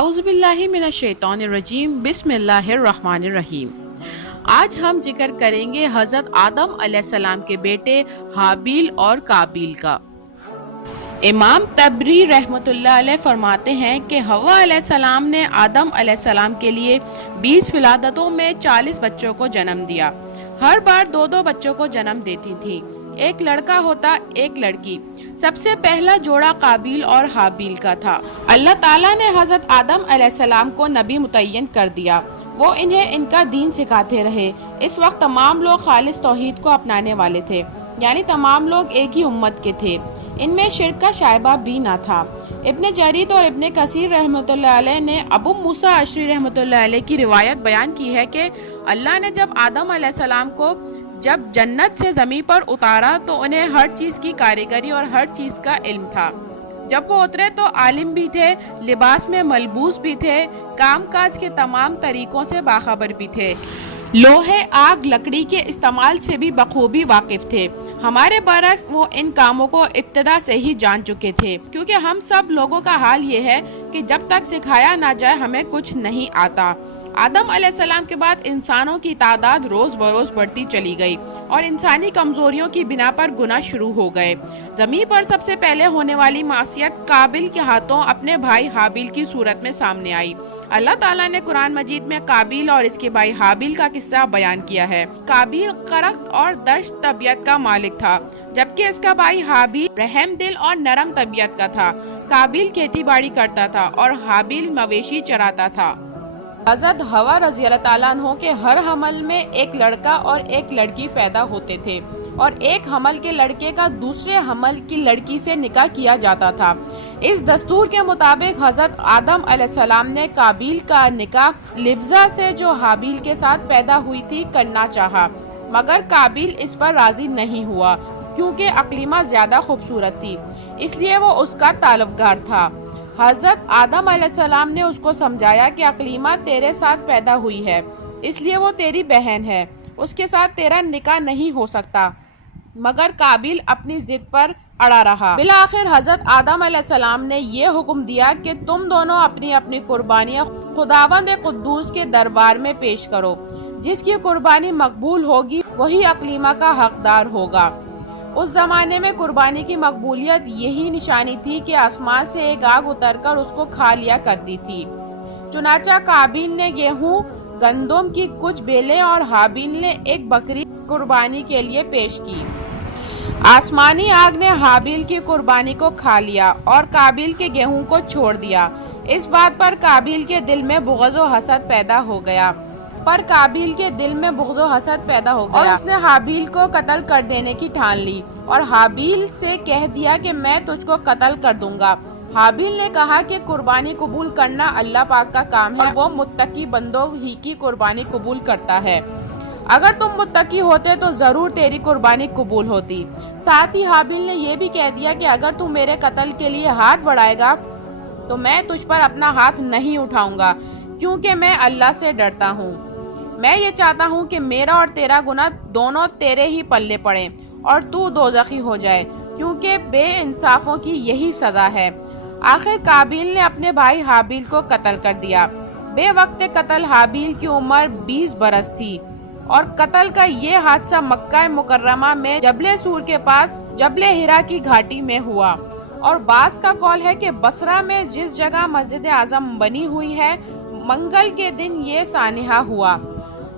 اعوذ باللہ من الشیطان الرجیم بسم اللہ الرحمن الرحیم۔ آج ہم ذکر کریں گے حضرت آدم علیہ السلام کے بیٹے حابیل اور قابیل کا۔ امام طبری رحمۃ اللہ علیہ فرماتے ہیں کہ حوا علیہ السلام نے آدم علیہ السلام کے لیے 20 ولادتوں میں 40 بچوں کو جنم دیا۔ ہر بار 2 بچوں کو جنم دیتی تھیں، ایک لڑکا ہوتا ایک لڑکی۔ سب سے پہلا جوڑا قابیل اور حابیل کا تھا۔ اللہ تعالیٰ نے حضرت آدم علیہ السلام کو نبی متعین کر دیا، وہ انہیں ان کا دین سکھاتے رہے۔ اس وقت تمام لوگ خالص توحید کو اپنانے والے تھے، یعنی تمام لوگ ایک ہی امت کے تھے، ان میں شرک کا شائبہ بھی نہ تھا۔ ابن جریر اور ابن کثیر رحمۃ اللہ علیہ نے ابو موسیٰ اشعری رحمۃ اللہ علیہ کی روایت بیان کی ہے کہ اللہ نے جب آدم علیہ السلام کو جب جنت سے زمین پر اتارا تو انہیں ہر چیز کی کاریگری اور ہر چیز کا علم تھا۔ جب وہ اترے تو عالم بھی تھے، لباس میں ملبوس بھی تھے، کام کاج کے تمام طریقوں سے باخبر بھی تھے، لوہے آگ لکڑی کے استعمال سے بھی بخوبی واقف تھے۔ ہمارے برعکس وہ ان کاموں کو ابتدا سے ہی جان چکے تھے، کیونکہ ہم سب لوگوں کا حال یہ ہے کہ جب تک سکھایا نہ جائے ہمیں کچھ نہیں آتا۔ آدم علیہ السلام کے بعد انسانوں کی تعداد روز بروز بڑھتی چلی گئی اور انسانی کمزوریوں کی بنا پر گناہ شروع ہو گئے۔ زمین پر سب سے پہلے ہونے والی معصیت قابیل کے ہاتھوں اپنے بھائی حابیل کی صورت میں سامنے آئی۔ اللہ تعالیٰ نے قرآن مجید میں قابیل اور اس کے بھائی حابیل کا قصہ بیان کیا ہے۔ قابیل قرخت اور درشت طبیعت کا مالک تھا، جبکہ اس کا بھائی حابیل رحم دل اور نرم طبیعت کا تھا۔ قابیل کھیتی باڑی کرتا تھا اور حابیل مویشی چراتا تھا۔ حضرت حوا رضی اللہ تعالیٰ عنہ کے ہر حمل میں ایک لڑکا اور ایک لڑکی پیدا ہوتے تھے، اور ایک حمل کے لڑکے کا دوسرے حمل کی لڑکی سے نکاح کیا جاتا تھا۔ اس دستور کے مطابق حضرت آدم علیہ السلام نے قابیل کا نکاح لفظہ سے جو حابیل کے ساتھ پیدا ہوئی تھی کرنا چاہا، مگر قابیل اس پر راضی نہیں ہوا، کیونکہ اقلیمہ زیادہ خوبصورت تھی، اس لیے وہ اس کا طلبگار تھا۔ حضرت آدم علیہ السلام نے اس کو سمجھایا کہ اقلیمہ تیرے ساتھ پیدا ہوئی ہے، اس لیے وہ تیری بہن ہے، اس کے ساتھ تیرا نکاح نہیں ہو سکتا، مگر قابیل اپنی ضد پر اڑا رہا۔ بالآخر حضرت آدم علیہ السلام نے یہ حکم دیا کہ تم دونوں اپنی اپنی قربانیاں خداوند قدوس کے دربار میں پیش کرو، جس کی قربانی مقبول ہوگی وہی اقلیمہ کا حقدار ہوگا۔ اس زمانے میں قربانی کی مقبولیت یہی نشانی تھی کہ آسمان سے ایک آگ اتر کر اس کو کھا لیا کرتی تھی۔ چنانچہ قابیل نے گیہوں گندم کی کچھ بیلیں اور حابیل نے ایک بکری قربانی کے لیے پیش کی۔ آسمانی آگ نے حابیل کی قربانی کو کھا لیا اور قابیل کے گیہوں کو چھوڑ دیا۔ اس بات پر قابیل کے دل میں بغض و حسد پیدا ہو گیا اور اس نے حابیل کو قتل کر دینے کی ٹھان لی اور حابیل سے کہہ دیا کہ میں تجھ کو قتل کر دوں گا۔ حابیل نے کہا کہ قربانی قبول کرنا اللہ پاک کا کام ہے، وہ متقی بندوں ہی کی قربانی قبول کرتا ہے۔ اگر تم متقی ہوتے تو ضرور تیری قربانی قبول ہوتی۔ ساتھ ہی حابیل نے یہ بھی کہہ دیا کہ اگر تم میرے قتل کے لیے ہاتھ بڑھائے گا تو میں تجھ پر اپنا ہاتھ نہیں اٹھاؤں گا، کیونکہ میں اللہ سے ڈرتا ہوں۔ میں یہ چاہتا ہوں کہ میرا اور تیرا گناہ دونوں تیرے ہی پلے پڑیں اور تو دوزخی ہو جائے، کیونکہ بے انصافوں کی یہی سزا ہے۔ آخر قابیل نے اپنے بھائی حابیل کو قتل کر دیا۔ بے وقت قتل حابیل کی عمر 20 برس تھی، اور قتل کا یہ حادثہ مکہ مکرمہ میں جبل سور کے پاس جبل حرا کی گھاٹی میں ہوا، اور بعض کا قول ہے کہ بصرہ میں جس جگہ مسجد اعظم بنی ہوئی ہے، منگل کے دن یہ سانحہ ہوا۔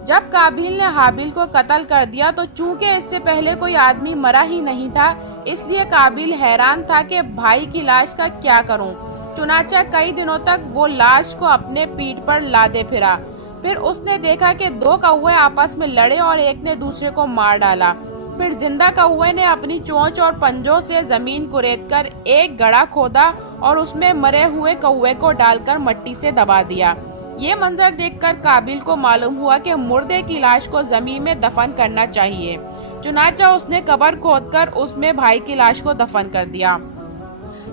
جب قابیل نے حابیل کو قتل کر دیا تو چونکہ اس سے پہلے کوئی آدمی مرا ہی نہیں تھا، اس لیے قابیل حیران تھا کہ بھائی کی لاش کا کیا کروں۔ چنانچہ کئی دنوں تک وہ لاش کو اپنے پیٹھ پر لادے پھرا۔ پھر اس نے دیکھا کہ 2 کوے آپس میں لڑے اور ایک نے دوسرے کو مار ڈالا۔ پھر زندہ کوے نے اپنی چونچ اور پنجوں سے زمین کرید کر ایک گڑھا کھودا اور اس میں مرے ہوئے کوے کو ڈال کر مٹی سے دبا دیا۔ یہ منظر دیکھ کر قابیل کو معلوم ہوا کہ مردے کی لاش کو زمین میں دفن کرنا چاہیے، چنانچہ اس نے قبر کھود کر اس میں بھائی کی لاش کو دفن کر دیا۔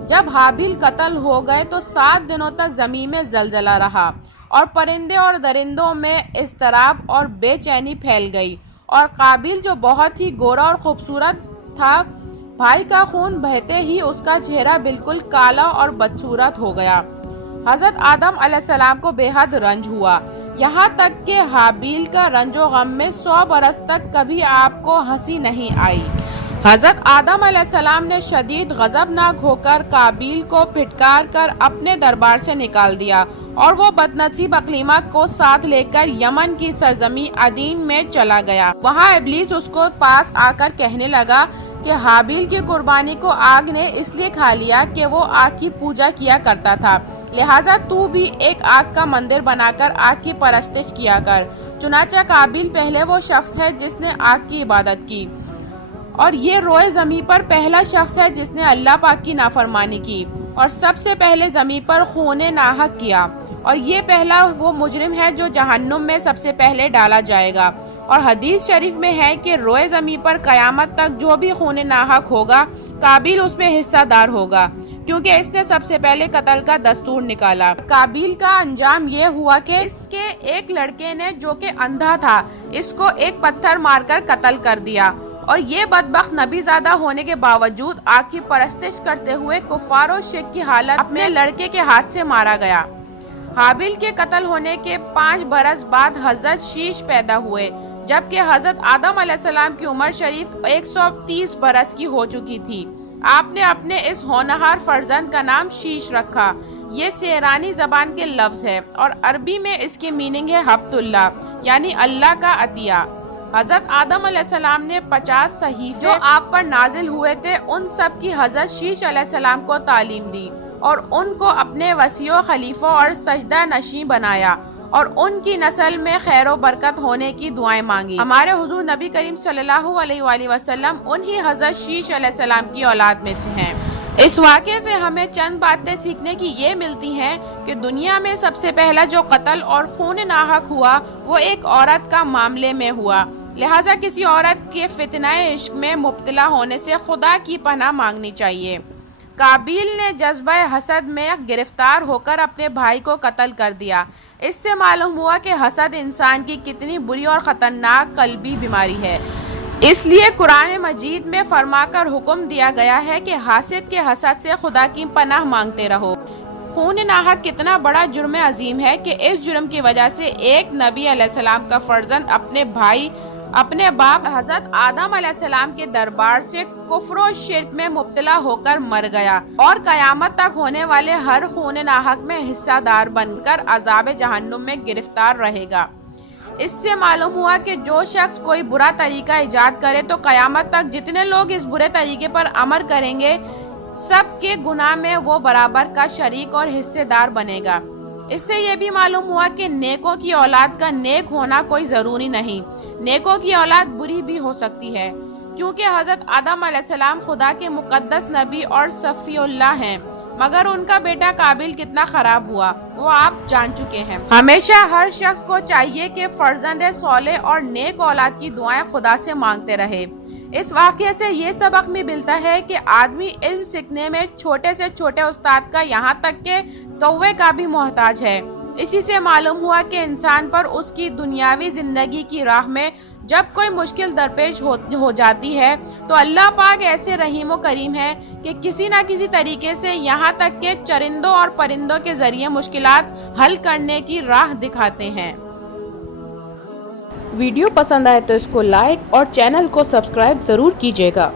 جب حابیل قتل ہو گئے تو 7 دنوں تک زمین میں زلزلہ رہا اور پرندے اور درندوں میں اضطراب اور بے چینی پھیل گئی، اور قابیل جو بہت ہی گورا اور خوبصورت تھا، بھائی کا خون بہتے ہی اس کا چہرہ بالکل کالا اور بدصورت ہو گیا۔ حضرت آدم علیہ السلام کو بے حد رنج ہوا، یہاں تک کہ حابیل کا رنج و غم میں 100 برس تک کبھی آپ کو ہنسی نہیں آئی۔ حضرت آدم علیہ السلام نے شدید غضبناک ہو کر قابیل کو پھٹکار کر اپنے دربار سے نکال دیا اور وہ بدنصیب اقلیمہ کو ساتھ لے کر یمن کی سرزمین عدین میں چلا گیا۔ وہاں ابلیس اس کو پاس آ کر کہنے لگا کہ حابیل کی قربانی کو آگ نے اس لیے کھا لیا کہ وہ آگ کی پوجا کیا کرتا تھا، لہٰذا تو بھی ایک آگ کا مندر بنا کر آگ کی پرستش کیا کر۔ چنانچہ قابیل پہلے وہ شخص ہے جس نے آگ کی عبادت کی، اور یہ روئے زمین پر پہلا شخص ہے جس نے اللہ پاک کی نافرمانی کی اور سب سے پہلے زمین پر خون ناحق کیا، اور یہ پہلا وہ مجرم ہے جو جہنم میں سب سے پہلے ڈالا جائے گا۔ اور حدیث شریف میں ہے کہ روئے زمین پر قیامت تک جو بھی خون ناحق ہوگا قابیل اس میں حصہ دار ہوگا، کیونکہ اس نے سب سے پہلے قتل کا دستور نکالا۔ قابیل کا انجام یہ ہوا کہ اس کے ایک لڑکے نے جو کہ اندھا تھا اس کو ایک پتھر مار کر قتل کر دیا، اور یہ بدبخت نبی زادہ ہونے کے باوجود آگ کی پرستش کرتے ہوئے کفار و شرک کی حالت اپنے لڑکے کے ہاتھ سے مارا گیا۔ حابیل کے قتل ہونے کے 5 برس بعد حضرت شیش پیدا ہوئے، جبکہ حضرت آدم علیہ السلام کی عمر شریف 130 برس کی ہو چکی تھی۔ آپ نے اپنے اس ہونہار فرزند کا نام شیش رکھا۔ یہ سیرانی زبان کے لفظ ہے اور عربی میں اس کی میننگ ہے ہبت اللہ، یعنی اللہ کا عطیہ۔ حضرت آدم علیہ السلام نے 50 صحیفے جو آپ پر نازل ہوئے تھے ان سب کی حضرت شیش علیہ السلام کو تعلیم دی اور ان کو اپنے وصی و خلیفہ اور سجدہ نشین بنایا اور ان کی نسل میں خیر و برکت ہونے کی دعائیں مانگی۔ ہمارے حضور نبی کریم صلی اللہ علیہ وآلہ وسلم انہی حضرت شیش علیہ السلام کی اولاد میں سے ہیں۔ اس واقعے سے ہمیں چند باتیں سیکھنے کی یہ ملتی ہیں کہ دنیا میں سب سے پہلا جو قتل اور خون ناحق ہوا وہ ایک عورت کا معاملے میں ہوا، لہٰذا کسی عورت کے فتنہ عشق میں مبتلا ہونے سے خدا کی پناہ مانگنی چاہیے۔ قابیل نے جذبہ حسد میں گرفتار ہو کر اپنے بھائی کو قتل کر دیا۔ اس سے معلوم ہوا کہ حسد انسان کی کتنی بری اور خطرناک قلبی بیماری ہے۔ اس لیے قرآن مجید میں فرما کر حکم دیا گیا ہے کہ حاسد کے حسد سے خدا کی پناہ مانگتے رہو۔ خون ناحق کتنا بڑا جرم عظیم ہے کہ اس جرم کی وجہ سے ایک نبی علیہ السلام کا فرزند اپنے باپ حضرت آدم علیہ السلام کے دربار سے کفر و شرک میں مبتلا ہو کر مر گیا اور قیامت تک ہونے والے ہر خون ناحق میں حصہ دار بن کر عذاب جہنم میں گرفتار رہے گا۔ اس سے معلوم ہوا کہ جو شخص کوئی برا طریقہ ایجاد کرے تو قیامت تک جتنے لوگ اس برے طریقے پر عمل کریں گے سب کے گناہ میں وہ برابر کا شریک اور حصے دار بنے گا۔ اس سے یہ بھی معلوم ہوا کہ نیکوں کی اولاد کا نیک ہونا کوئی ضروری نہیں، نیکوں کی اولاد بری بھی ہو سکتی ہے، کیونکہ حضرت آدم علیہ السلام خدا کے مقدس نبی اور صفی اللہ ہیں، مگر ان کا بیٹا قابیل کتنا خراب ہوا وہ آپ جان چکے ہیں۔ ہمیشہ ہر شخص کو چاہیے کہ فرزند صالح اور نیک اولاد کی دعائیں خدا سے مانگتے رہے۔ اس واقعے سے یہ سبق بھی ملتا ہے کہ آدمی علم سیکھنے میں چھوٹے سے چھوٹے استاد کا یہاں تک کہ کوے کا بھی محتاج ہے۔ اسی سے معلوم ہوا کہ انسان پر اس کی دنیاوی زندگی کی راہ میں جب کوئی مشکل درپیش ہو جاتی ہے تو اللہ پاک ایسے رحیم و کریم ہے کہ کسی نہ کسی طریقے سے یہاں تک کہ چرندوں اور پرندوں کے ذریعے مشکلات حل کرنے کی راہ دکھاتے ہیں۔ ویڈیو پسند آئے تو اس کو لائک اور چینل کو سبسکرائب ضرور کیجیے گا۔